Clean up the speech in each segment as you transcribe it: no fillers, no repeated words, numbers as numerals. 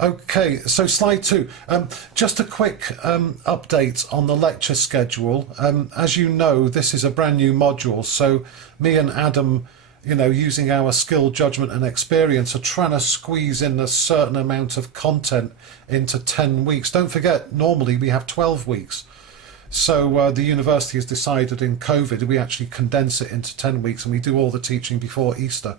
Okay, so slide 2. Just a quick update on the lecture schedule. As you know, this is a brand new module, so me and Adam, using our skill, judgment and experience, are trying to squeeze in a certain amount of content into 10 weeks. Don't forget, normally we have 12 weeks. So the university has decided in COVID we actually condense it into 10 weeks and we do all the teaching before Easter.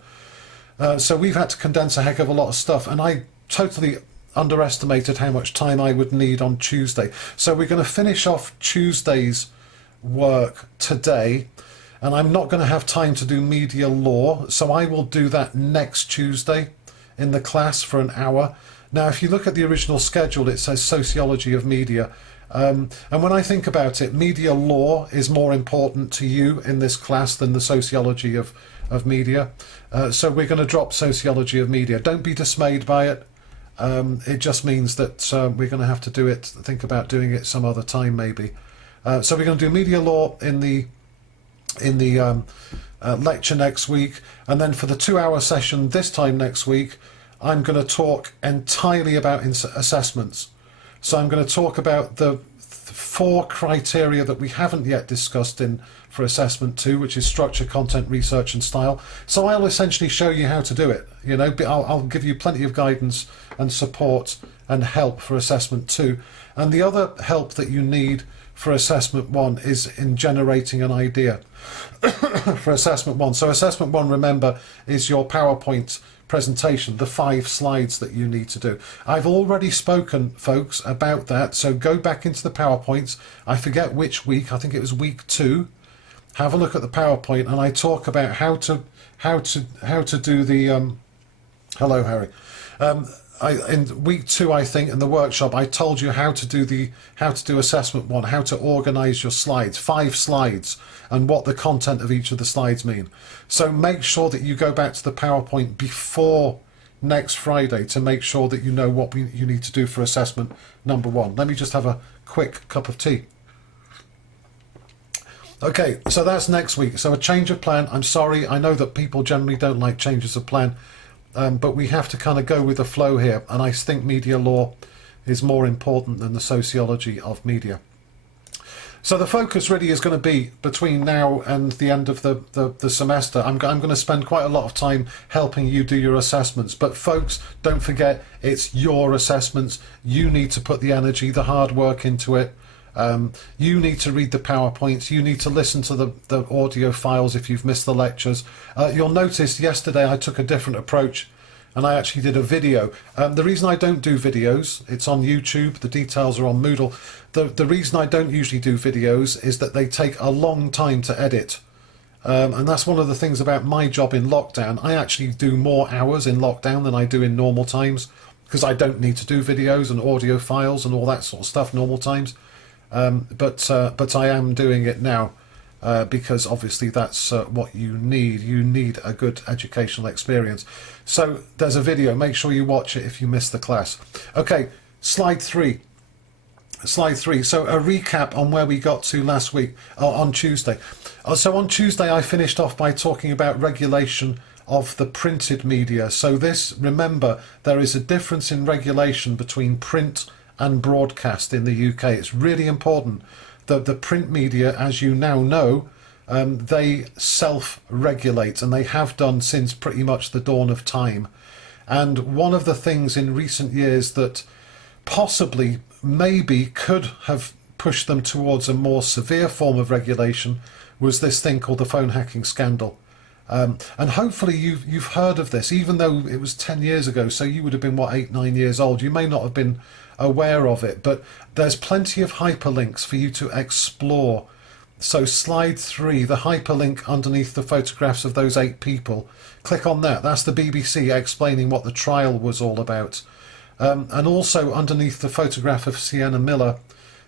So we've had to condense a heck of a lot of stuff, and I totally underestimated how much time I would need on Tuesday. So we're going to finish off Tuesday's work today, and I'm not going to have time to do media law, so I will do that next Tuesday in the class for an hour. Now, if you look at the original schedule, it says sociology of media. And when I think about it, media law is more important to you in this class than the sociology of media. So we're going to drop sociology of media. Don't be dismayed by it. It just means that we're going to have to think about doing it some other time maybe. So we're going to do media law in the lecture next week, and then for the 2-hour session this time next week, I'm going to talk entirely about assessments. So I'm going to talk about the 4 criteria that we haven't yet discussed for assessment 2, which is structure, content, research and style. So I'll essentially show you how to do it. I'll give you plenty of guidance and support and help for assessment 2. And the other help that you need for assessment 1 is in generating an idea for assessment 1. So assessment 1, remember, is your PowerPoint presentation, the 5 slides that you need to do. I've already spoken, folks, about that, so go back into the PowerPoints. I forget which week, I think it was week 2. Have a look at the PowerPoint, and I talk about how to do the hello Harry. In week 2, I think, in the workshop, I told you how to do assessment 1, how to organize your slides, 5 slides, and what the content of each of the slides mean. So make sure that you go back to the PowerPoint before next Friday to make sure that you know what you need to do for assessment number 1. Let me just have a quick cup of tea. Okay, so that's next week. So a change of plan. I'm sorry, I know that people generally don't like changes of plan. But we have to kind of go with the flow here, and I think media law is more important than the sociology of media. So the focus really is going to be between now and the end of the semester. I'm going to spend quite a lot of time helping you do your assessments, but folks, don't forget, it's your assessments. You need to put the energy, the hard work into it. You need to read the PowerPoints, you need to listen to the audio files if you've missed the lectures. You'll notice yesterday I took a different approach and I actually did a video. The reason I don't do videos, it's on YouTube, the details are on Moodle. The reason I don't usually do videos is that they take a long time to edit. And that's one of the things about my job in lockdown. I actually do more hours in lockdown than I do in normal times, because I don't need to do videos and audio files and all that sort of stuff normal times. But I am doing it now because obviously that's what you need. You need a good educational experience. So there's a video. Make sure you watch it if you missed the class. Okay, slide 3. Slide 3. So a recap on where we got to last week, on Tuesday. So on Tuesday I finished off by talking about regulation of the printed media. So this, remember, there is a difference in regulation between print and broadcast in the UK. It's really important that the print media, as you now know, they self-regulate, and they have done since pretty much the dawn of time. And one of the things in recent years that possibly, maybe, could have pushed them towards a more severe form of regulation was this thing called the phone hacking scandal. And hopefully you've heard of this, even though it was 10 years ago, so you would have been, what, 8-9 years old. You may not have been aware of it, but there's plenty of hyperlinks for you to explore. So slide 3, the hyperlink underneath the photographs of those 8 people, click on that. That's the BBC explaining what the trial was all about. And also underneath the photograph of Sienna Miller,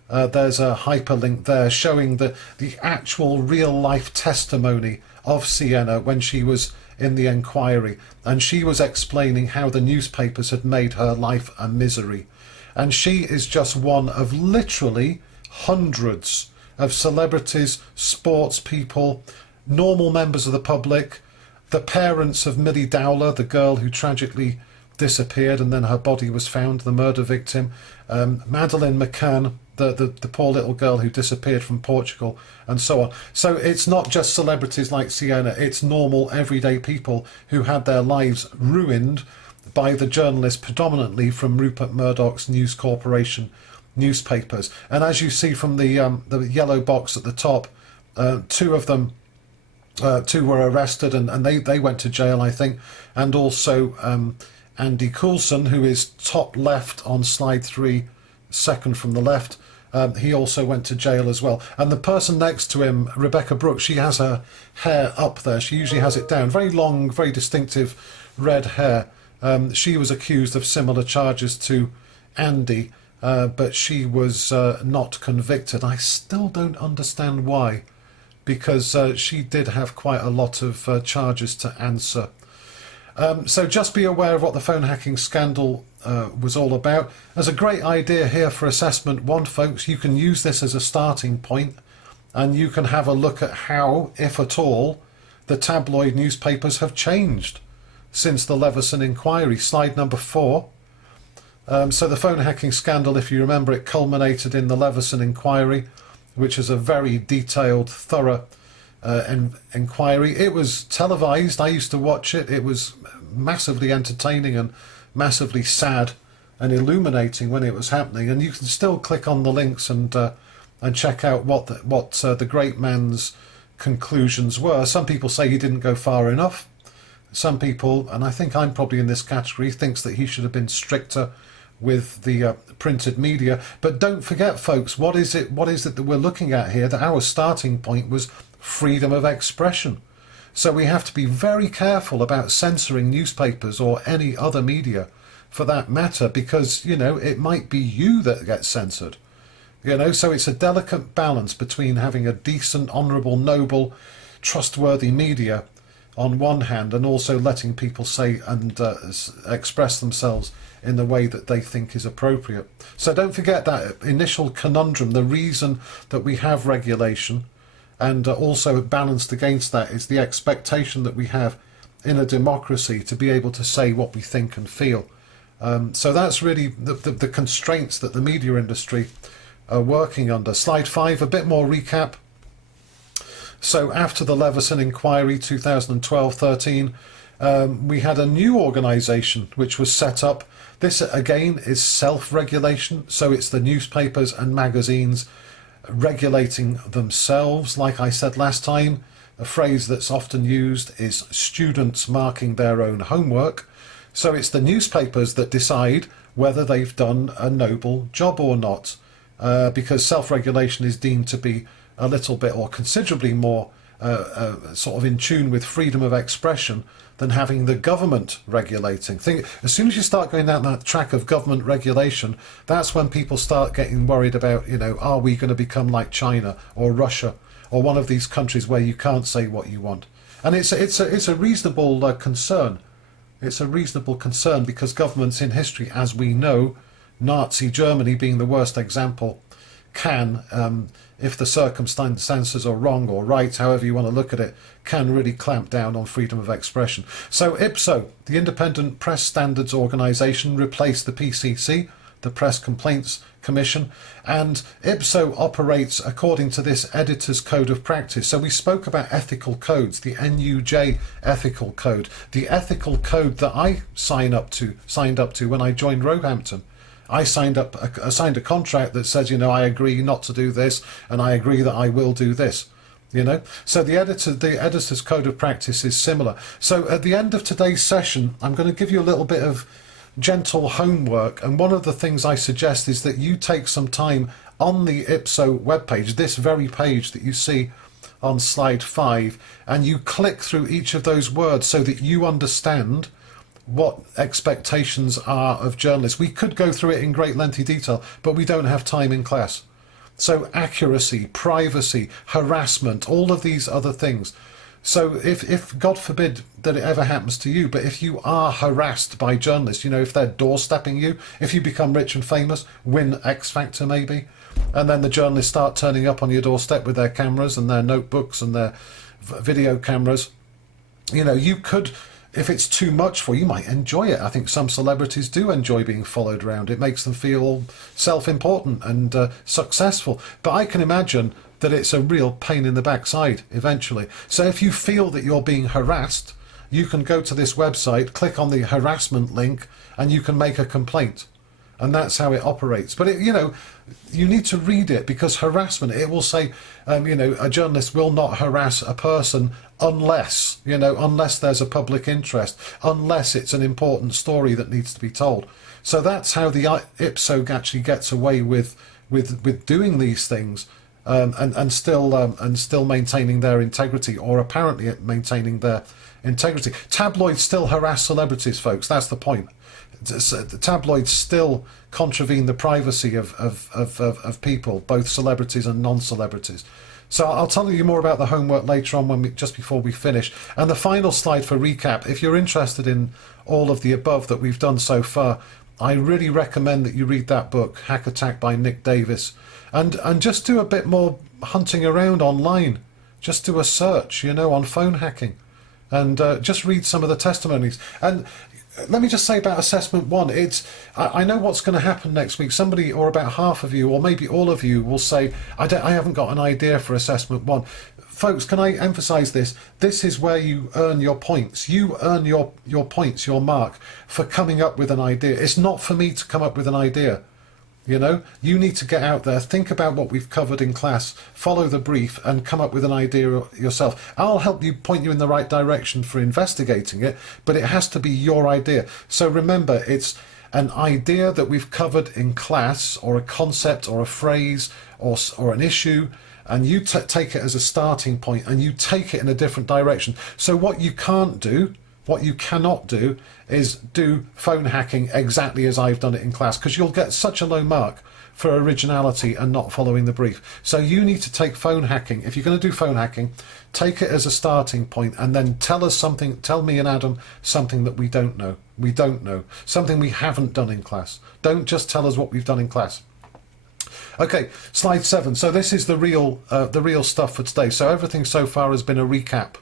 there's a hyperlink there showing the actual real-life testimony of Sienna when she was in the inquiry, and she was explaining how the newspapers had made her life a misery. And she is just one of literally hundreds of celebrities, sports people, normal members of the public, the parents of Millie Dowler, the girl who tragically disappeared, and then her body was found, the murder victim. Madeleine McCann, the poor little girl who disappeared from Portugal, and so on. So it's not just celebrities like Sienna, it's normal, everyday people who had their lives ruined by the journalists, predominantly from Rupert Murdoch's News Corporation newspapers. And as you see from the yellow box at the top, two of them, two were arrested, and they went to jail, I think. And also Andy Coulson, who is top left on slide 3, second from the left, he also went to jail as well. And the person next to him, Rebecca Brooks, she has her hair up there. She usually has it down. Very long, very distinctive red hair. She was accused of similar charges to Andy, but she was not convicted. I still don't understand why, because she did have quite a lot of charges to answer. So just be aware of what the phone hacking scandal was all about. There's a great idea here for assessment 1, folks. You can use this as a starting point, and you can have a look at how, if at all, the tabloid newspapers have changed since the Leveson inquiry. Slide number 4. So the phone hacking scandal, if you remember, it culminated in the Leveson inquiry, which is a very detailed, thorough inquiry. It was televised. I used to watch it. It was massively entertaining and massively sad and illuminating when it was happening. And you can still click on the links and check out what the great man's conclusions were. Some people say he didn't go far enough. Some people, and I think I'm probably in this category, thinks that he should have been stricter with the printed media. But don't forget, folks, what is it that we're looking at here? That our starting point was freedom of expression. So we have to be very careful about censoring newspapers or any other media for that matter, because, you know, it might be you that gets censored. You know, so it's a delicate balance between having a decent, honourable, noble, trustworthy media on one hand, and also letting people say and express themselves in the way that they think is appropriate. So don't forget that initial conundrum, the reason that we have regulation, and also balanced against that is the expectation that we have in a democracy to be able to say what we think and feel. So that's really the constraints that the media industry are working under. Slide 5, a bit more recap. So after the Leveson inquiry, 2012-13, we had a new organisation which was set up. This again is self-regulation, so it's the newspapers and magazines regulating themselves. Like I said last time, a phrase that's often used is students marking their own homework. So it's the newspapers that decide whether they've done a noble job or not, because self-regulation is deemed to be a little bit or considerably more sort of in tune with freedom of expression than having the government regulating. As soon as you start going down that track of government regulation, that's when people start getting worried about, you know, are we going to become like China or Russia or one of these countries where you can't say what you want? And it's a reasonable concern. It's a reasonable concern because governments in history, as we know, Nazi Germany being the worst example, can, if the circumstances are wrong or right, however you want to look at it, can really clamp down on freedom of expression. So IPSO, the Independent Press Standards Organisation, replaced the PCC, the Press Complaints Commission, and IPSO operates according to this Editor's Code of Practice. So we spoke about ethical codes, the NUJ ethical code, the ethical code that I signed up to when I joined Roehampton. I signed a contract that says, you know, I agree not to do this, and I agree that I will do this. You know, so the editor's code of practice is similar. So at the end of today's session, I'm going to give you a little bit of gentle homework, and one of the things I suggest is that you take some time on the IPSO webpage, this very page that you see on slide 5, and you click through each of those words so that you understand what expectations are of journalists. We could go through it in great lengthy detail, but we don't have time in class. So accuracy, privacy, harassment, all of these other things. So if God forbid that it ever happens to you, but if you are harassed by journalists, you know, if they're doorstepping you, if you become rich and famous, win X Factor maybe, and then the journalists start turning up on your doorstep with their cameras and their notebooks and their video cameras, you know, you could, if it's too much for you, you might enjoy it. I think some celebrities do enjoy being followed around. It makes them feel self-important and successful. But I can imagine that it's a real pain in the backside eventually. So if you feel that you're being harassed, you can go to this website, click on the harassment link, and you can make a complaint. And that's how it operates. But you need to read it, because harassment, it will say, a journalist will not harass a person unless there's a public interest, unless it's an important story that needs to be told. So that's how the IPSO actually gets away with doing these things, and still maintaining their integrity, or apparently maintaining their integrity. Tabloids still harass celebrities, folks. That's the point. The tabloids still contravene the privacy of people, both celebrities and non-celebrities. So I'll tell you more about the homework later on, just before we finish. And the final slide for recap, if you're interested in all of the above that we've done so far, I really recommend that you read that book, Hack Attack by Nick Davis, and just do a bit more hunting around online. Just do a search, on phone hacking, and just read some of the testimonies. And let me just say about assessment 1, I know what's going to happen next week. Somebody, or about half of you, or maybe all of you, will say, I haven't got an idea for assessment 1. Folks, can I emphasize this? This is where you earn your points. You earn your points, your mark, for coming up with an idea. It's not for me to come up with an idea. You need to get out there, think about what we've covered in class, follow the brief, and come up with an idea yourself. I'll help you, point you in the right direction for investigating it, but it has to be your idea. So remember, it's an idea that we've covered in class, or a concept, or a phrase, or an issue, and you take it as a starting point, and you take it in a different direction. So what you cannot do is do phone hacking exactly as I've done it in class, because you'll get such a low mark for originality and not following the brief. So you need to take phone hacking. If you're going to do phone hacking, take it as a starting point, and then tell me and Adam something that we don't know. Something we haven't done in class. Don't just tell us what we've done in class. Okay, slide 7. So this is the real stuff for today. So everything so far has been a recap.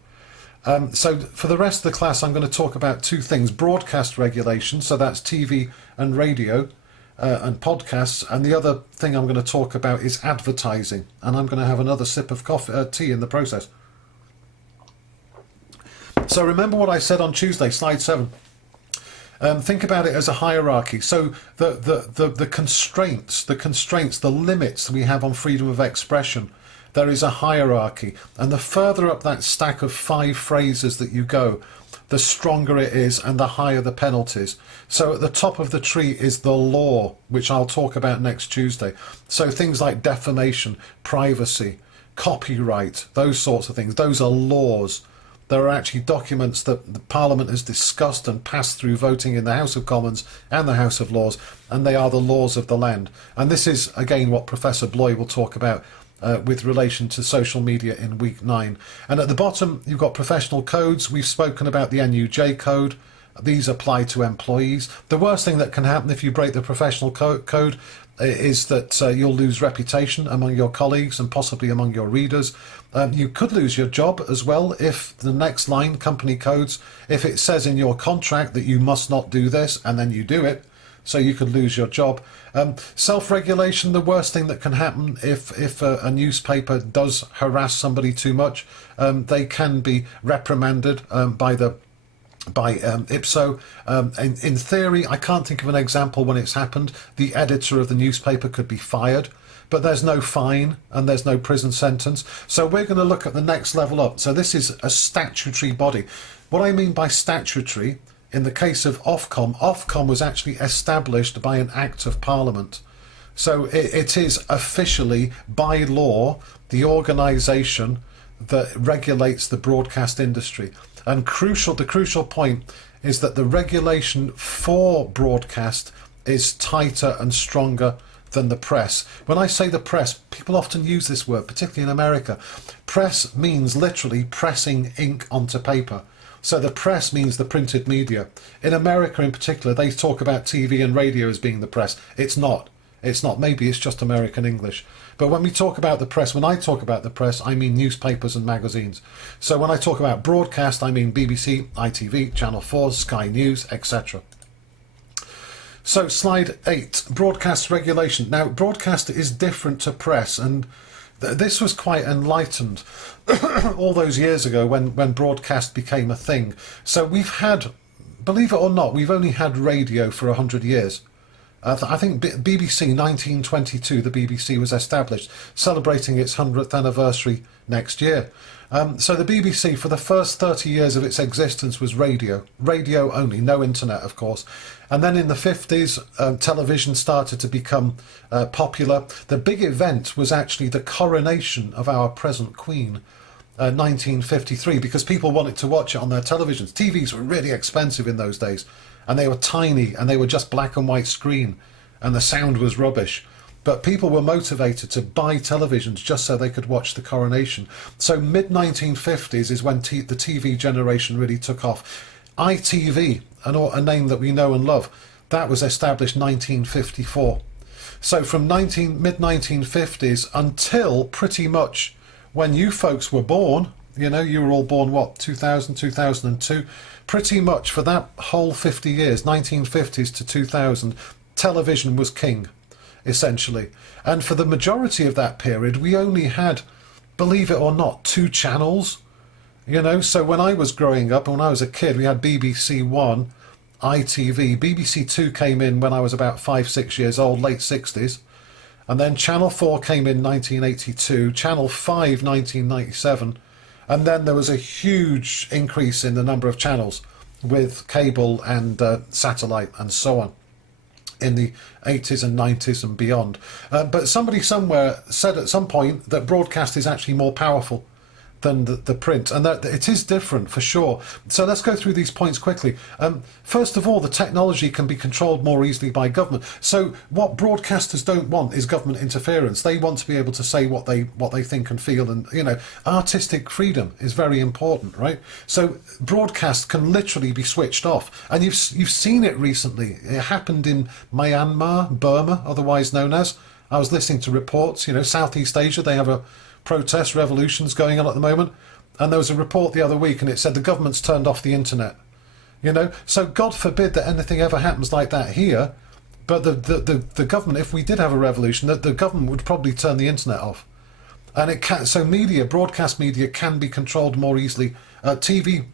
So for the rest of the class, I'm going to talk about 2 things: broadcast regulation, so that's TV and radio and podcasts, and the other thing I'm going to talk about is advertising, and I'm going to have another sip of tea in the process. So remember what I said on Tuesday, slide 7. Think about it as a hierarchy. So the constraints, the limits we have on freedom of expression, there is a hierarchy, and the further up that stack of 5 phrases that you go, the stronger it is and the higher the penalties. So at the top of the tree is the law, which I'll talk about next Tuesday. So things like defamation, privacy, copyright, those sorts of things, those are laws. There are actually documents that the Parliament has discussed and passed through voting in the House of Commons and the House of Lords, and they are the laws of the land. And this is, again, what Professor Bloy will talk about with relation to social media in week 9. And at the bottom, you've got professional codes. We've spoken about the NUJ code. These apply to employees. The worst thing that can happen if you break the professional code is that you'll lose reputation among your colleagues and possibly among your readers. You could lose your job as well if the next line, company codes, if it says in your contract that you must not do this and then you do it, so you could lose your job. Self-regulation, the worst thing that can happen if a newspaper does harass somebody too much, they can be reprimanded by IPSO. In theory, I can't think of an example when it's happened. The editor of the newspaper could be fired, but there's no fine and there's no prison sentence. So we're going to look at the next level up. So this is a statutory body. What I mean by statutory, in the case of Ofcom was actually established by an Act of Parliament. So it is officially, by law, the organisation that regulates the broadcast industry. And the crucial point is that the regulation for broadcast is tighter and stronger than the press. When I say the press, people often use this word, particularly in America. Press means literally pressing ink onto paper. So the press means the printed media. In America in particular, they talk about TV and radio as being the press. It's not. It's not. Maybe it's just American English. But when we talk about the press, when I talk about the press, I mean newspapers and magazines. So when I talk about broadcast, I mean BBC, ITV, Channel 4, Sky News, etc. So slide 8, broadcast regulation. Now, broadcast is different to press, and this was quite enlightened all those years ago when broadcast became a thing. So we've had, believe it or not, we've only had radio for 100 years. I think BBC 1922, the BBC was established, celebrating its 100th anniversary next year. So the BBC, for the first 30 years of its existence, was radio only, no internet, of course. And then in the 50s, television started to become popular. The big event was actually the coronation of our present Queen, 1953, because people wanted to watch it on their televisions. TVs were really expensive in those days, and they were tiny, and they were just black and white screen, and the sound was rubbish. But people were motivated to buy televisions just so they could watch the coronation. So mid-1950s is when the TV generation really took off. ITV, a name that we know and love, that was established 1954. So from mid-1950s until pretty much when you folks were born, you know, you were all born, what, 2000, 2002? Pretty much for that whole 50 years, 1950s to 2000, television was king, essentially. And for the majority of that period, we only had, believe it or not, 2 channels. You know, so when I was growing up, when I was a kid, we had BBC One, ITV. BBC Two came in when I was about 5-6 years old, late 60s. And then Channel 4 came in 1982, Channel 5 1997. And then there was a huge increase in the number of channels with cable and satellite and so on in the 80s and 90s and beyond. But somebody somewhere said at some point that broadcast is actually more powerful than the print, and that it is different for sure. So let's go through these points quickly. First of all, the technology can be controlled more easily by government. So what broadcasters don't want is government interference. They want to be able to say what they think and feel, and you know, artistic freedom is very important, right? So broadcast can literally be switched off, and you've seen it recently. It happened in Myanmar, Burma, otherwise known as. I was listening to reports. You know, Southeast Asia, they have a protest revolutions going on at the moment, and there was a report the other week and it said the government's turned off the internet. You know, so God forbid that anything ever happens like that here, but the government, if we did have a revolution, that the government would probably turn the internet off. And it can, so media, broadcast media, can be controlled more easily. TV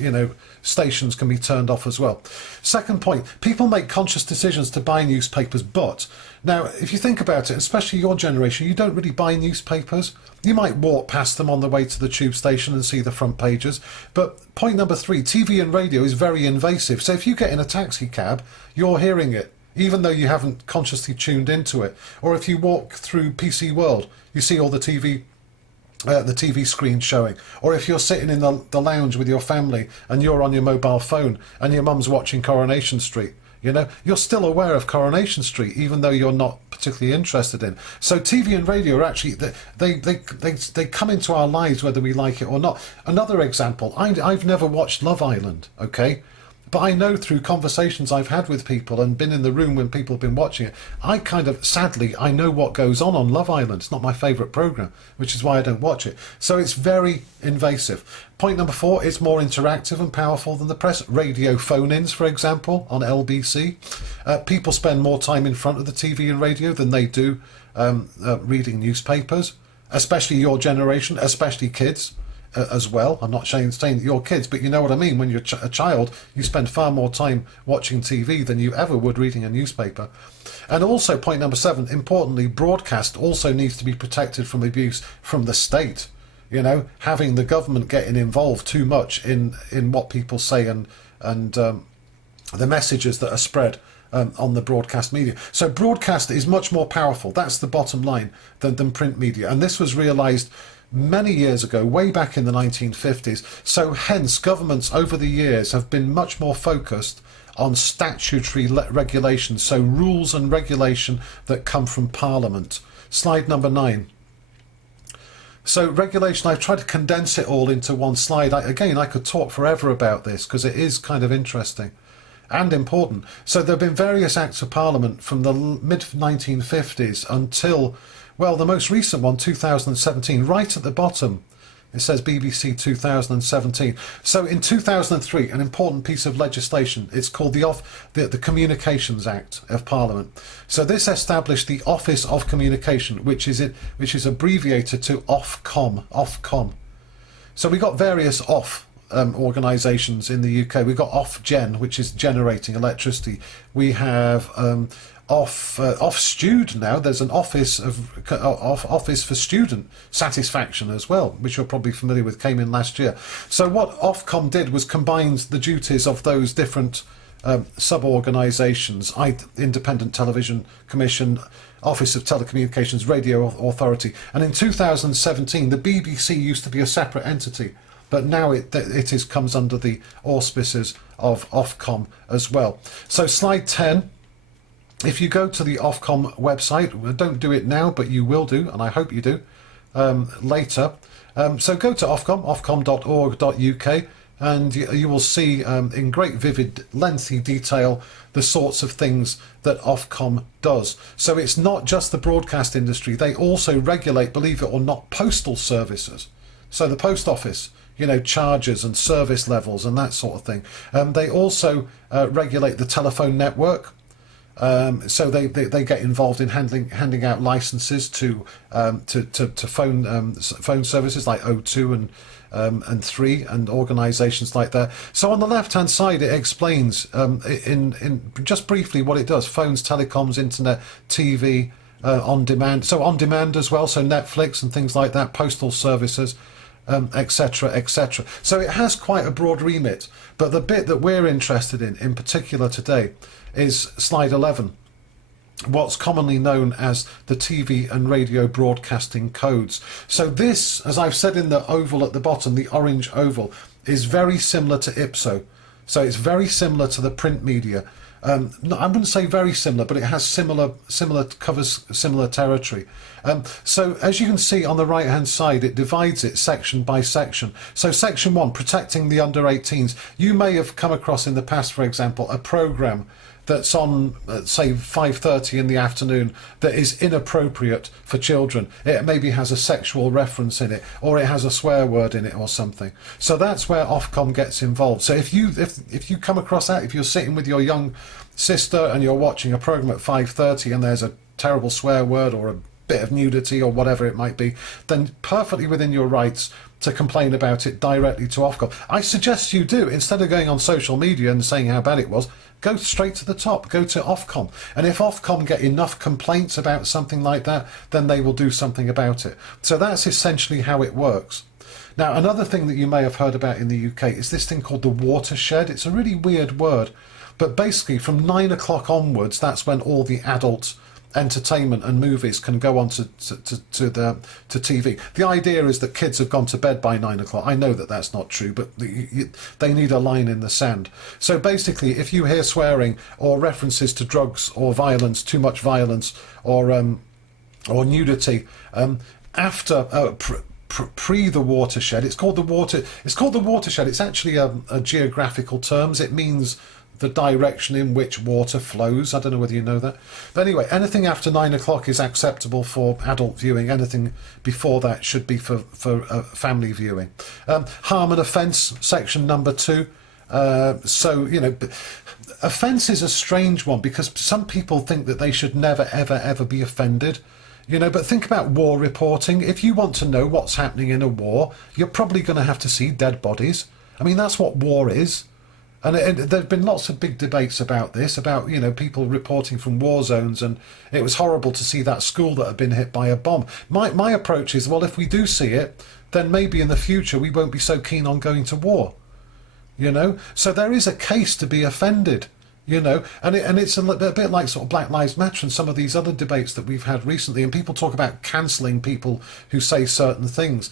you know, stations can be turned off as well. Second point, people make conscious decisions to buy newspapers, but now if you think about it, especially your generation, you don't really buy newspapers. You might walk past them on the way to the tube station and see the front pages. But point number 3, TV and radio is very invasive. So if you get in a taxi cab, you're hearing it, even though you haven't consciously tuned into it. Or if you walk through PC World, you see all the TV screen showing. Or if you're sitting in the lounge with your family and you're on your mobile phone and your mum's watching Coronation Street, you know, you're still aware of Coronation Street, even though you're not particularly interested in. So TV and radio are actually, they come into our lives whether we like it or not. Another example, I've never watched Love Island, okay? But I know through conversations I've had with people and been in the room when people have been watching it, I kind of, sadly, I know what goes on Love Island. It's not my favourite programme, which is why I don't watch it. So it's very invasive. Point number 4, it's more interactive and powerful than the press. Radio phone-ins, for example, on LBC. People spend more time in front of the TV and radio than they do reading newspapers, especially your generation, especially kids. As well. I'm not saying that you're kids, but you know what I mean. When you're a child, you spend far more time watching TV than you ever would reading a newspaper. And also, point number 7, importantly, broadcast also needs to be protected from abuse from the state. You know, having the government getting involved too much in what people say and the messages that are spread on the broadcast media. So broadcast is much more powerful, that's the bottom line, than print media. And this was realised many years ago, way back in the 1950s. So hence governments over the years have been much more focused on statutory regulations, so rules and regulation that come from Parliament. Slide number 9. So regulation, I've tried to condense it all into one slide. Again, I could talk forever about this because it is kind of interesting. and important. So there have been various acts of parliament from the mid-1950s until, well, the most recent one, 2017, right at the bottom. It says BBC 2017. So in 2003, an important piece of legislation, it's called the Communications Act of Parliament. So this established the Office of Communication, which is abbreviated to Ofcom. So we got various organisations in the UK. We've got Ofgen, which is generating electricity. We have Ofstud now. There's an office for student satisfaction as well, which you're probably familiar with, came in last year. So what Ofcom did was combines the duties of those different sub-organisations: Independent Television Commission, Office of Telecommunications, Radio Authority. And in 2017, the BBC used to be a separate entity, but now it comes under the auspices of Ofcom as well. So slide 10. If you go to the Ofcom website, don't do it now, but you will do, and I hope you do later. So go to Ofcom, ofcom.org.uk, and you will see in great vivid, lengthy detail the sorts of things that Ofcom does. So it's not just the broadcast industry. They also regulate, believe it or not, postal services. So the post office, charges and service levels and that sort of thing. They also regulate the telephone network. So they get involved in handing out licenses to phone services like O2 and 3 and organisations like that. So on the left hand side it explains in just briefly what it does: phones, telecoms, internet, TV, on demand. So on demand as well. So Netflix and things like that, postal services, etc., etc. So it has quite a broad remit. But the bit that we're interested in particular today, is slide 11, what's commonly known as the TV and radio broadcasting codes. So this, as I've said in the oval at the bottom, the orange oval, is very similar to IPSO. So it's very similar to the print media. No, I wouldn't say very similar, but it has covers similar territory. So as you can see on the right hand side, it divides it section by section. So section 1, protecting the under 18s. You may have come across in the past, for example, a programme that's on, say, 5:30 in the afternoon that is inappropriate for children. It maybe has a sexual reference in it, or it has a swear word in it or something. So that's where Ofcom gets involved. So if you come across that, if you're sitting with your young sister and you're watching a programme at 5:30 and there's a terrible swear word or a bit of nudity or whatever it might be, then perfectly within your rights to complain about it directly to Ofcom. I suggest you do. Instead of going on social media and saying how bad it was, go straight to the top, go to Ofcom. And if Ofcom get enough complaints about something like that, then they will do something about it. So that's essentially how it works. Now, another thing that you may have heard about in the UK is this thing called the watershed. It's a really weird word, but basically from 9 o'clock onwards, that's when all the adult entertainment and movies can go on to TV. The idea is that kids have gone to bed by 9 o'clock. I know that that's not true, but they need a line in the sand. So basically, if you hear swearing or references to drugs or violence, too much violence, or nudity, after pre the watershed, it's called the watershed. It's actually a geographical term. It means the direction in which water flows. I don't know whether you know that. But anyway, anything after 9 o'clock is acceptable for adult viewing. Anything before that should be for family viewing. Harm and offence, section number 2. So, offence is a strange one because some people think that they should never, ever, ever be offended. But think about war reporting. If you want to know what's happening in a war, you're probably going to have to see dead bodies. I mean, that's what war is. And there have been lots of big debates about this, about, people reporting from war zones, and it was horrible to see that school that had been hit by a bomb. My approach is, well, if we do see it, then maybe in the future we won't be so keen on going to war, So there is a case to be offended, and it's a bit like sort of Black Lives Matter and some of these other debates that we've had recently, and people talk about cancelling people who say certain things.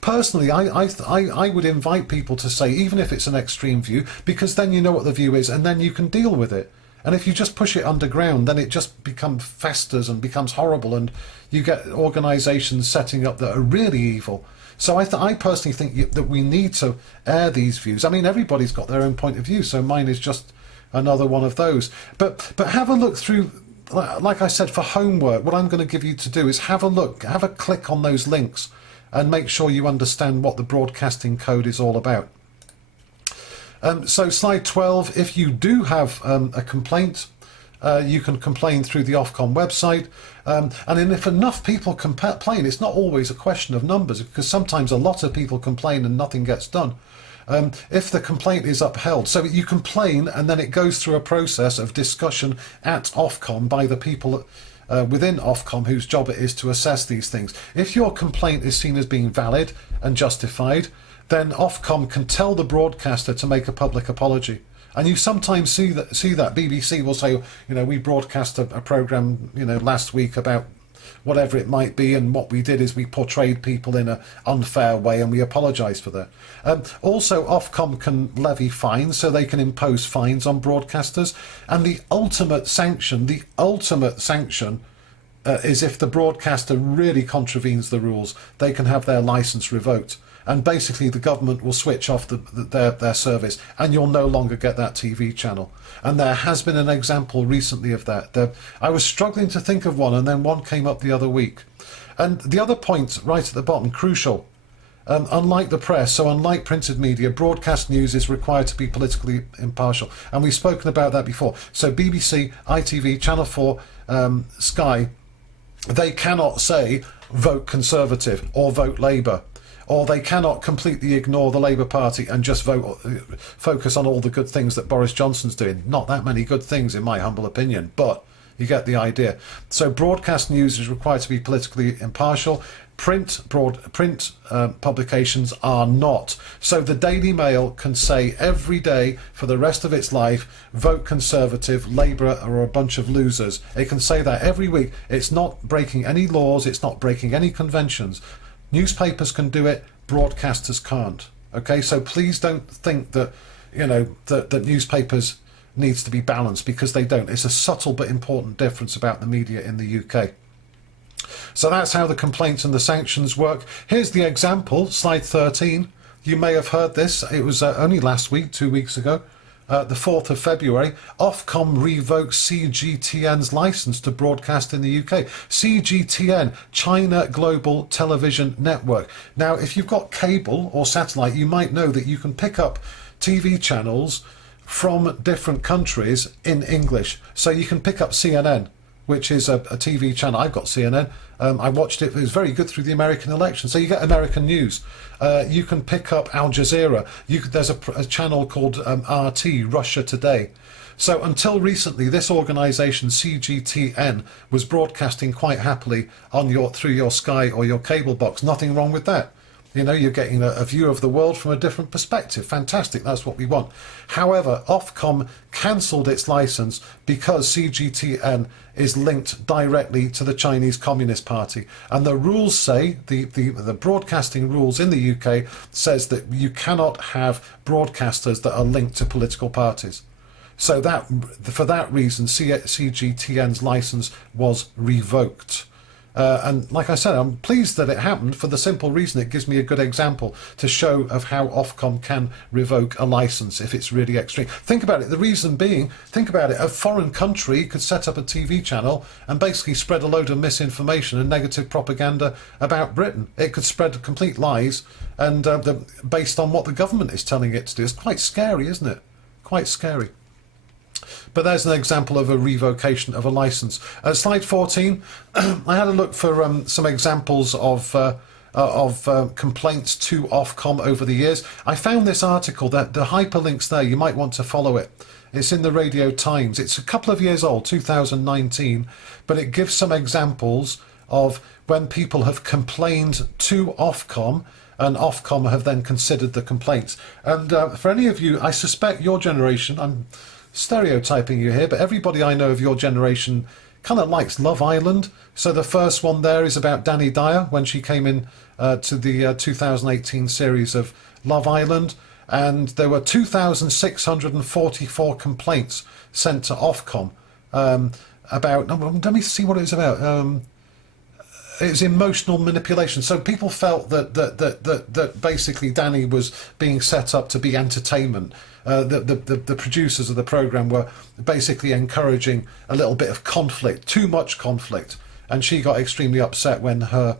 Personally, I would invite people to say, even if it's an extreme view, because then you know what the view is and then you can deal with it. And if you just push it underground, then it just festers and becomes horrible, and you get organisations setting up that are really evil. So I personally think that we need to air these views. I mean, everybody's got their own point of view, so mine is just another one of those. But have a look through. Like I said, for homework, what I'm going to give you to do is have a look, have a click on those links and make sure you understand what the broadcasting code is all about. So slide 12, if you do have a complaint, you can complain through the Ofcom website. And then if enough people complain, it's not always a question of numbers, because sometimes a lot of people complain and nothing gets done. If the complaint is upheld, so you complain and then it goes through a process of discussion at Ofcom by the people within Ofcom whose job it is to assess these things. If your complaint is seen as being valid and justified, then Ofcom can tell the broadcaster to make a public apology. And you sometimes see that BBC will say, you know, we broadcast a programme, you know, last week about whatever it might be, and what we did is we portrayed people in an unfair way and we apologise for that. Also, Ofcom can levy fines, so they can impose fines on broadcasters. And the ultimate sanction is if the broadcaster really contravenes the rules, they can have their licence revoked. And basically the government will switch off their service, and you'll no longer get that TV channel. And there has been an example recently of that. I was struggling to think of one, and then one came up the other week. And the other point right at the bottom, crucial, unlike the press, so unlike printed media, broadcast news is required to be politically impartial. And we've spoken about that before. So BBC, ITV, Channel 4, Sky, they cannot say vote Conservative or vote Labour. Or they cannot completely ignore the Labour Party and just focus on all the good things that Boris Johnson's doing. Not that many good things, in my humble opinion, but you get the idea. So broadcast news is required to be politically impartial. Print publications are not. So the Daily Mail can say every day for the rest of its life, vote Conservative, Labour are a bunch of losers. It can say that every week. It's not breaking any laws, it's not breaking any conventions. Newspapers can do it, broadcasters can't. Okay, so please don't think that, you know, that newspapers needs to be balanced, because they don't. It's a subtle but important difference about the media in the UK. So that's how the complaints and the sanctions work. Here's the example, slide 13. You may have heard this. It was only last week, 2 weeks ago. The 4th of February, Ofcom revokes CGTN's licence to broadcast in the UK. CGTN, China Global Television Network. Now, if you've got cable or satellite, you might know that you can pick up TV channels from different countries in English. So you can pick up CNN, which is a TV channel. I've got CNN. I watched it. It was very good through the American election. So you get American news. You can pick up Al Jazeera. There's a channel called RT, Russia Today. So until recently, this organisation, CGTN, was broadcasting quite happily on through your Sky or your cable box. Nothing wrong with that. You know, you're getting a view of the world from a different perspective. Fantastic, that's what we want. However, Ofcom cancelled its licence because CGTN is linked directly to the Chinese Communist Party. And the rules say, the broadcasting rules in the UK says that you cannot have broadcasters that are linked to political parties. So for that reason, CGTN's licence was revoked. And like I said, I'm pleased that it happened for the simple reason it gives me a good example to show of how Ofcom can revoke a licence if it's really extreme. Think about it. The reason being, think about it, a foreign country could set up a TV channel and basically spread a load of misinformation and negative propaganda about Britain. It could spread complete lies and based on what the government is telling it to do. It's quite scary, isn't it? Quite scary. But there's an example of a revocation of a licence. Slide 14, I had a look for some examples of complaints to Ofcom over the years. I found this article, that the hyperlinks there, you might want to follow it. It's in the Radio Times. It's a couple of years old, 2019, but it gives some examples of when people have complained to Ofcom, and Ofcom have then considered the complaints. And for any of you, I suspect your generation, I'm stereotyping you here, but everybody I know of your generation kind of likes Love Island. So the first one there is about Danny Dyer when she came in to the 2018 series of Love Island, and there were 2,644 complaints sent to Ofcom about, let me see what it was about. It was emotional manipulation. So people felt that basically Danny was being set up to be entertainment. the producers of the program were basically encouraging a little bit of conflict, too much conflict, and she got extremely upset when her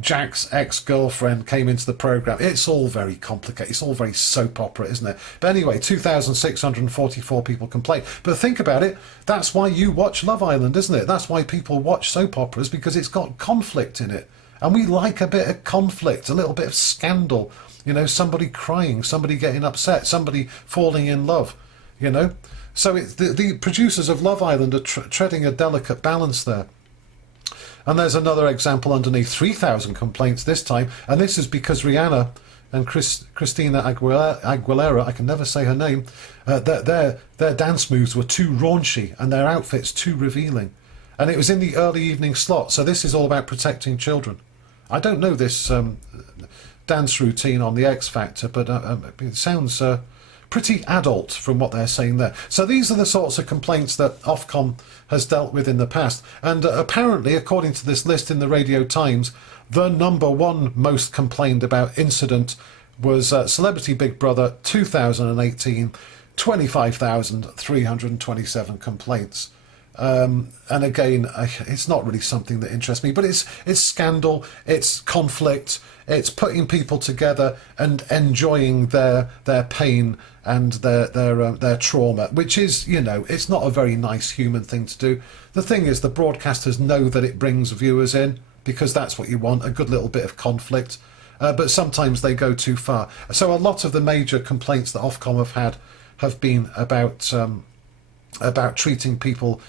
Jack's ex-girlfriend came into the program. It's all very complicated. It's all very soap opera, isn't it? But anyway, 2,644 people complained. But think about it. That's why you watch Love Island, isn't it? That's why people watch soap operas, because it's got conflict in it. And we like a bit of conflict, a little bit of scandal. You know, somebody crying, somebody getting upset, somebody falling in love, you know. So the producers of Love Island are treading a delicate balance there. And there's another example underneath, 3,000 complaints this time. And this is because Rihanna and Christina Aguilera, I can never say her name, their dance moves were too raunchy and their outfits too revealing. And it was in the early evening slot. So this is all about protecting children. I don't know this dance routine on the X Factor, but it sounds pretty adult from what they're saying there. So these are the sorts of complaints that Ofcom has dealt with in the past. And apparently, according to this list in the Radio Times, the #1 most complained about incident was Celebrity Big Brother 2018, 25,327 complaints. And again, it's not really something that interests me, but it's scandal, it's conflict, it's putting people together and enjoying their pain and their trauma, which is, you know, it's not a very nice human thing to do. The thing is, the broadcasters know that it brings viewers in because that's what you want, a good little bit of conflict. But sometimes they go too far. So a lot of the major complaints that Ofcom have had have been about treating people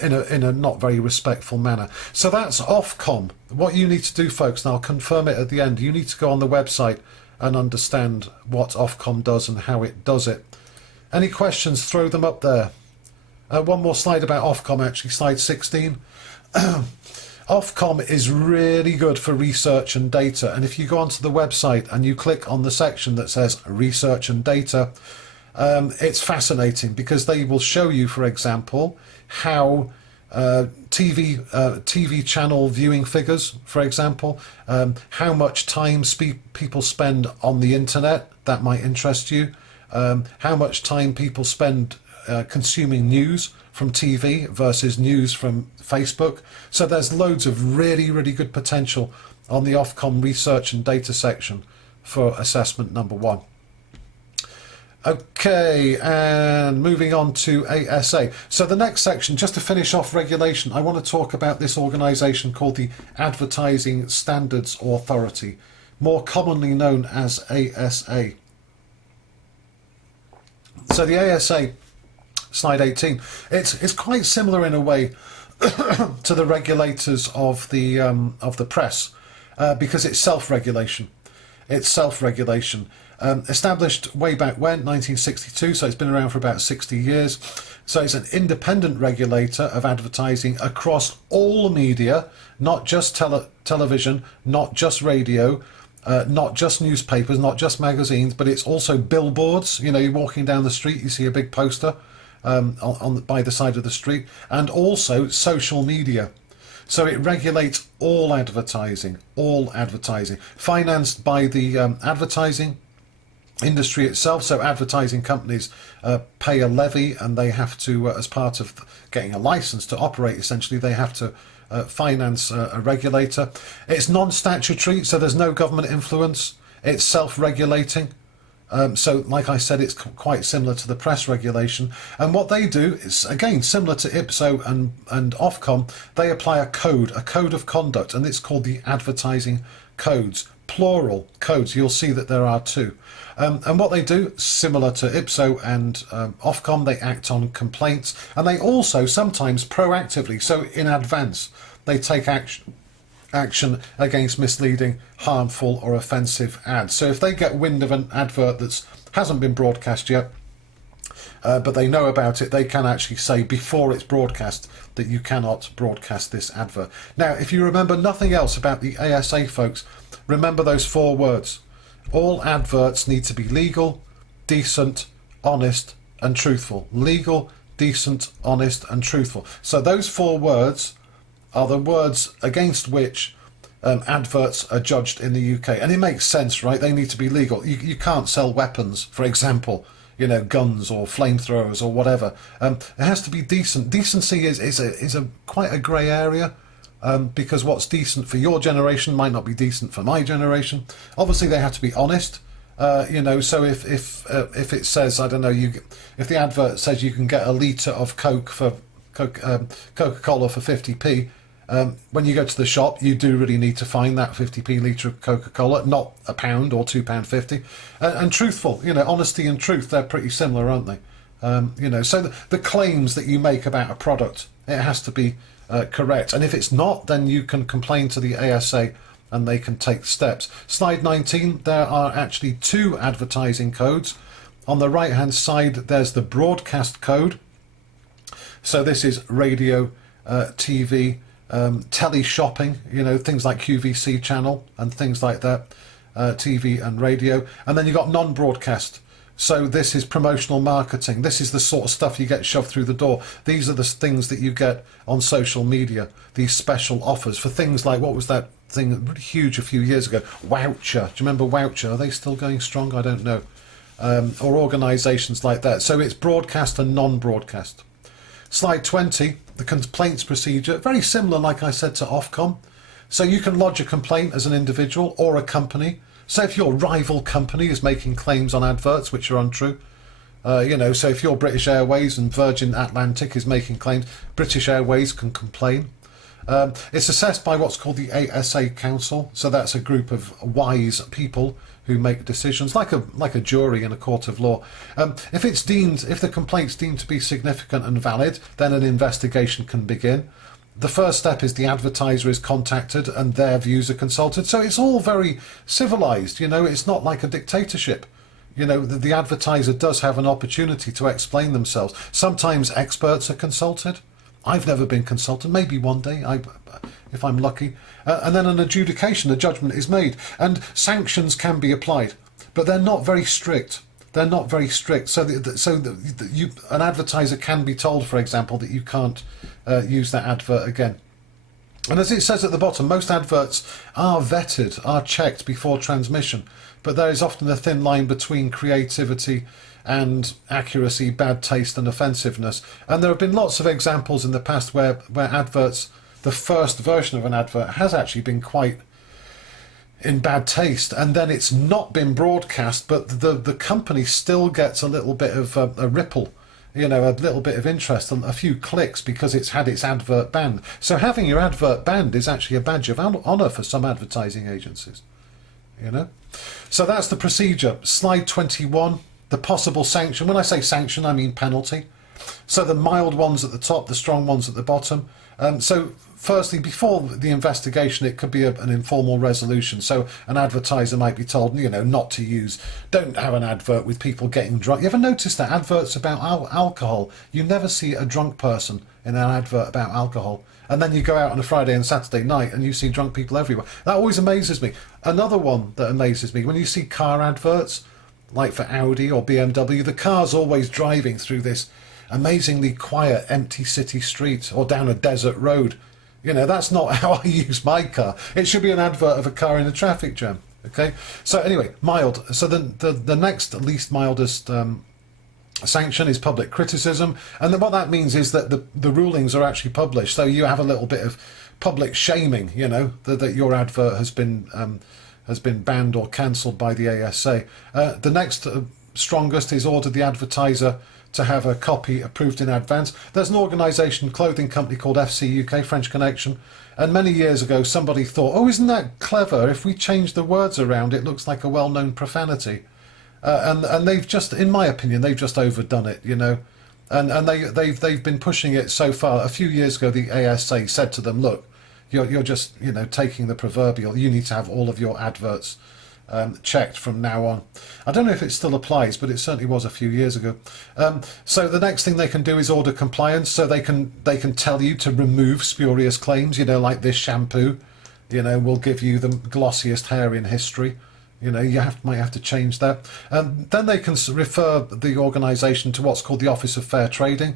in a not very respectful manner. So that's Ofcom. What you need to do, folks, and I'll confirm it at the end, you need to go on the website and understand what Ofcom does and how it does it. Any questions, throw them up there. One more slide about Ofcom, actually, slide 16. Ofcom is really good for research and data, and if you go onto the website and you click on the section that says research and data, it's fascinating because they will show you, for example, how TV channel viewing figures, for example, how much time people spend on the internet, that might interest you, how much time people spend consuming news from TV versus news from Facebook. So there's loads of really, really good potential on the Ofcom research and data section for assessment #1. Okay, and moving on to ASA. So the next section, just to finish off regulation, I want to talk about this organisation called the Advertising Standards Authority, more commonly known as ASA. So the ASA, slide 18, it's quite similar in a way to the regulators of the press because it's self-regulation. It's self-regulation. Established way back when, 1962, so it's been around for about 60 years. So it's an independent regulator of advertising across all media, not just television, not just radio, not just newspapers, not just magazines, but it's also billboards. You know, you're walking down the street, you see a big poster by the side of the street, and also social media. So it regulates all advertising, financed by the advertising industry itself. So advertising companies pay a levy, and they have to, as part of getting a license to operate, essentially, they have to finance a regulator. It's non-statutory, so there's no government influence. It's self-regulating. So, like I said, it's quite similar to the press regulation. And what they do is, again, similar to IPSO and Ofcom, they apply a code of conduct, and it's called the advertising codes, plural codes. You'll see that there are two. And what they do, similar to IPSO and Ofcom, they act on complaints, and they also sometimes proactively, so in advance, they take action against misleading, harmful or offensive ads. So if they get wind of an advert that hasn't been broadcast yet, but they know about it, they can actually say before it's broadcast that you cannot broadcast this advert. Now, if you remember nothing else about the ASA, folks, remember those 4 words. All adverts need to be legal, decent, honest and truthful. Legal, decent, honest and truthful. So those 4 words are the words against which adverts are judged in the UK, and it makes sense, right? They need to be legal. You can't sell weapons, for example, guns or flamethrowers or whatever. It has to be decent. Decency is a quite a grey area, because what's decent for your generation might not be decent for my generation. Obviously, they have to be honest. So if it says, I don't know, if the advert says you can get a litre of Coca-Cola for 50p. When you go to the shop, you do really need to find that 50p litre of Coca-Cola, not £1 or £2.50. And truthful, honesty and truth, they're pretty similar, aren't they? So the claims that you make about a product, it has to be correct. And if it's not, then you can complain to the ASA and they can take steps. Slide 19, there are actually 2 advertising codes. On the right-hand side, there's the broadcast code. So this is radio, TV, tele-shopping, things like QVC channel and things like that, TV and radio. And then you've got non-broadcast. So this is promotional marketing. This is the sort of stuff you get shoved through the door. These are the things that you get on social media, these special offers for things like, what was that thing really huge a few years ago? Woucher. Do you remember Woucher? Are they still going strong? I don't know. Or organisations like that. So it's broadcast and non-broadcast. Slide 20, the complaints procedure, very similar, like I said, to Ofcom. So you can lodge a complaint as an individual or a company. So if your rival company is making claims on adverts which are untrue, so if you're British Airways and Virgin Atlantic is making claims, British Airways can complain. It's assessed by what's called the Asa Council. So that's a group of wise people who make decisions, like a jury in a court of law. If the complaint's deemed to be significant and valid, then an investigation can begin. The first step is the advertiser is contacted and their views are consulted. So it's all very civilised, it's not like a dictatorship. The advertiser does have an opportunity to explain themselves. Sometimes experts are consulted. I've never been consulted, maybe one day, if I'm lucky. And then an adjudication, a judgment is made. And sanctions can be applied, but they're not very strict. They're not very strict. So an advertiser can be told, for example, that you can't use that advert again. And as it says at the bottom, most adverts are vetted, are checked before transmission. But there is often a thin line between creativity and accuracy, bad taste and offensiveness. And there have been lots of examples in the past where adverts, the first version of an advert has actually been quite in bad taste, and then it's not been broadcast, but the company still gets a little bit of a ripple, a little bit of interest and a few clicks because it's had its advert banned. So having your advert banned is actually a badge of honour for some advertising agencies, So that's the procedure. Slide 21. The possible sanction. When I say sanction, I mean penalty. So the mild ones at the top, the strong ones at the bottom. So firstly, before the investigation, it could be an informal resolution. So an advertiser might be told, not to use, don't have an advert with people getting drunk. You ever notice that adverts about alcohol, you never see a drunk person in an advert about alcohol. And then you go out on a Friday and Saturday night and you see drunk people everywhere. That always amazes me. Another one that amazes me, when you see car adverts, like for Audi or BMW, the car's always driving through this amazingly quiet, empty city street or down a desert road. That's not how I use my car. It should be an advert of a car in a traffic jam. Okay. So anyway, mild. So the next least mildest sanction is public criticism, and then what that means is that the rulings are actually published. So you have a little bit of public shaming. That your advert has been banned or cancelled by the ASA. The next strongest is ordered the advertiser to have a copy approved in advance. There's an organisation, clothing company called FC UK, French Connection, and many years ago somebody thought, oh, isn't that clever? If we change the words around, it looks like a well-known profanity. And they've just, in my opinion, they've just overdone it, And they've been pushing it so far. A few years ago, the ASA said to them, look, you're just, taking the proverbial. You need to have all of your adverts checked from now on. I don't know if it still applies, but it certainly was a few years ago. So the next thing they can do is order compliance. So they can tell you to remove spurious claims. Like this shampoo, will give you the glossiest hair in history. You might have to change that. Then they can refer the organisation to what's called the Office of Fair Trading.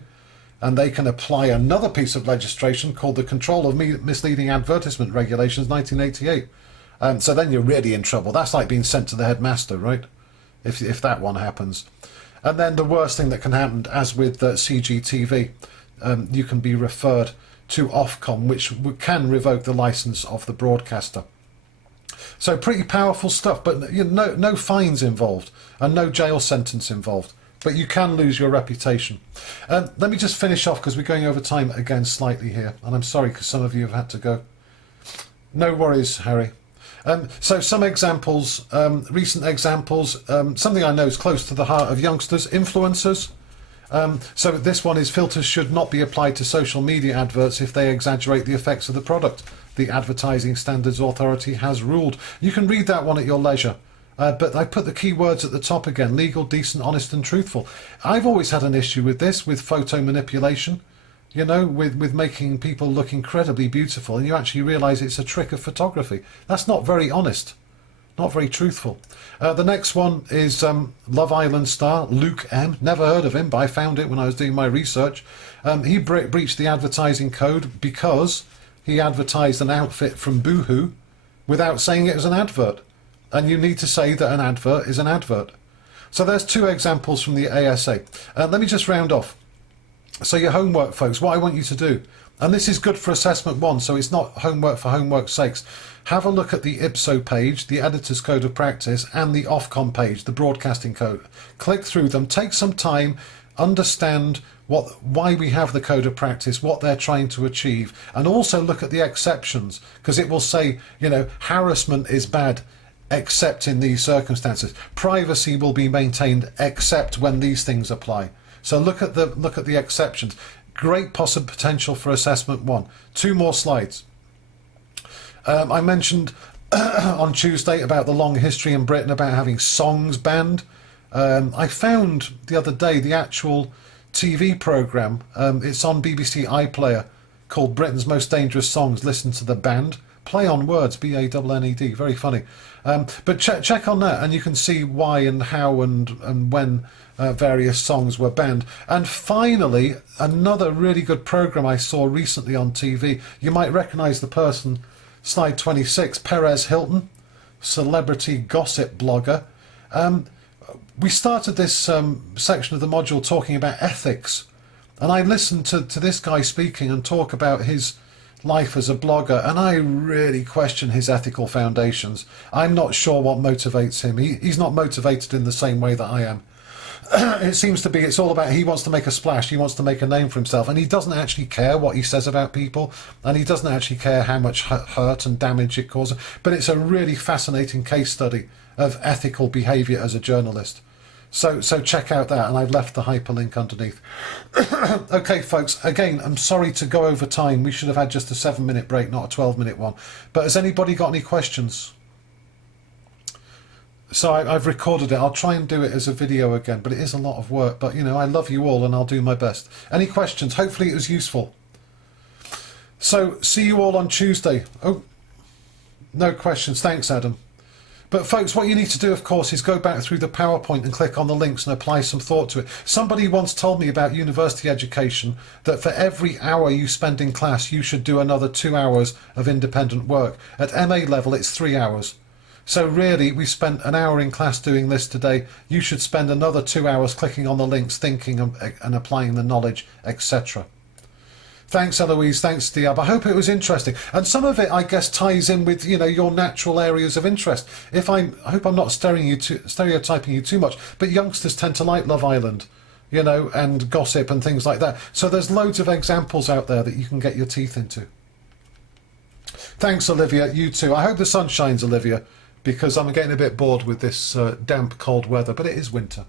and they can apply another piece of legislation called the Control of Misleading Advertisement Regulations 1988. So then you're really in trouble. That's like being sent to the headmaster, right? If that one happens. And then the worst thing that can happen, as with CGTV, you can be referred to Ofcom, which can revoke the license of the broadcaster. So pretty powerful stuff, but no fines involved and no jail sentence involved. But you can lose your reputation. Let me just finish off, because we're going over time again slightly here. And I'm sorry, because some of you have had to go. No worries, Harry. So some examples, recent examples, something I know is close to the heart of youngsters, influencers. So this one is: filters should not be applied to social media adverts if they exaggerate the effects of the product. The Advertising Standards Authority has ruled. You can read that one at your leisure. But I put the key words at the top again: legal, decent, honest and truthful. I've always had an issue with this, with photo manipulation, you know, with making people look incredibly beautiful, and you actually realise it's a trick of photography. That's not very honest, not very truthful. The next one is Love Island star Luke M. Never heard of him, but I found it when I was doing my research. He breached the advertising code because he advertised an outfit from Boohoo without saying it was an advert. And you need to say that an advert is an advert. So there's two examples from the ASA. Let me just round off. So your homework, folks, what I want you to do, and this is good for assessment 1, so it's not homework for homework's sakes. Have a look at the IPSO page, the Editor's Code of Practice, and the Ofcom page, the Broadcasting Code. Click through them, take some time, understand why we have the Code of Practice, what they're trying to achieve, and also look at the exceptions, because it will say, you know, harassment is bad, except in these circumstances. Privacy will be maintained except when these things apply. So look at the exceptions. Great possible potential for assessment 1. 2 more slides. I mentioned on Tuesday about the long history in Britain about having songs banned. I found the other day the actual TV programme. It's on BBC iPlayer, called Britain's Most Dangerous Songs. Listen to the band. Play on words, B-A-N-N-E-D, very funny. But check on that, and you can see why and how and when various songs were banned. And finally, another really good programme I saw recently on TV. You might recognise the person, slide 26, Perez Hilton, celebrity gossip blogger. We started this section of the module talking about ethics, and I listened to this guy speaking and talk about his life as a blogger, and I really question his ethical foundations. I'm not sure what motivates him. He's not motivated in the same way that I am. It seems to be, it's all about, he wants to make a splash, he wants to make a name for himself, and he doesn't actually care what he says about people, and he doesn't actually care how much hurt and damage it causes. But it's a really fascinating case study of ethical behaviour as a journalist. So check out that, and I've left the hyperlink underneath. Okay, folks, again, I'm sorry to go over time. We should have had just a 7-minute break, not a 12-minute one. But has anybody got any questions? So I've recorded it. I'll try and do it as a video again, but it is a lot of work. But, you know, I love you all, and I'll do my best. Any questions? Hopefully it was useful. So, see you all on Tuesday. Oh, no questions. Thanks, Adam. But folks, what you need to do, of course, is go back through the PowerPoint and click on the links and apply some thought to it. Somebody once told me about university education that for every hour you spend in class, you should do another 2 hours of independent work. At MA level, it's 3 hours. So really, we spent an hour in class doing this today. You should spend another 2 hours clicking on the links, thinking and applying the knowledge, etc. Thanks, Eloise. Thanks, Diab. I hope it was interesting. And some of it, I guess, ties in with, you know, your natural areas of interest. I hope I'm not stereotyping you too much, but youngsters tend to like Love Island, you know, and gossip and things like that. So there's loads of examples out there that you can get your teeth into. Thanks, Olivia. You too. I hope the sun shines, Olivia, because I'm getting a bit bored with this damp, cold weather, but it is winter.